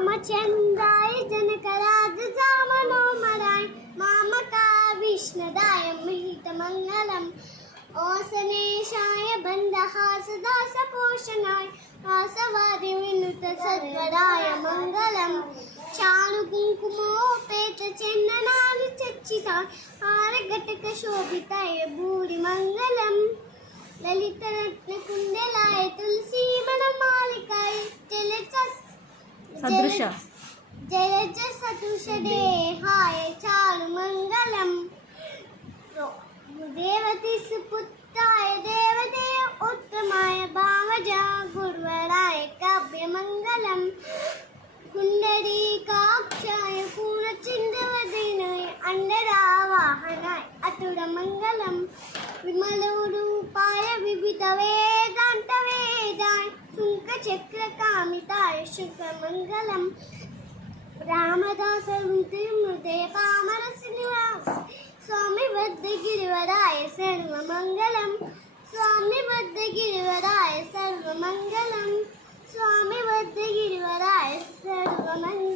रामचन्द्राय जनकराजाय मनोहराय मामकाय विष्णुदाय महितमङ्गलम् ओसनेशाय बन्धहासदासपोषणाय वासवादि विनुत सद्वराय मङ्गलम् चारुकुङ्कुमोपेत चन्दनानि चर्चिताय हारघटकशोभिताय भूरिमङ्गलम् ललितरत्नकुण्डलाय तुलसी वनमालिकाय जलज सदृशदेहाय चारुमङ्गलम् देवती सुपुत्राय देवदेव उत्तमाय भावजा गुरुवराय काव्यमङ्गलम् कुण्डरीकाक्षाय पूर्णचन्द्रवदनाय अण्डरावाहनाय अतुलमङ्गलम् विमलरूपाय विविधवेदान्तवेदाय शुङ्खचक्रकामिताय शुक्रमङ्गलम् रामदासहृदय पामरश्रीनिवास स्वामी बद्धगिरिवराय सर्वमङ्गलम् स्वामी बद्धगिरिवराय सर्वमङ्गलम् स्वामी बद्धगिरिवराय सर्वमङ्गलम्।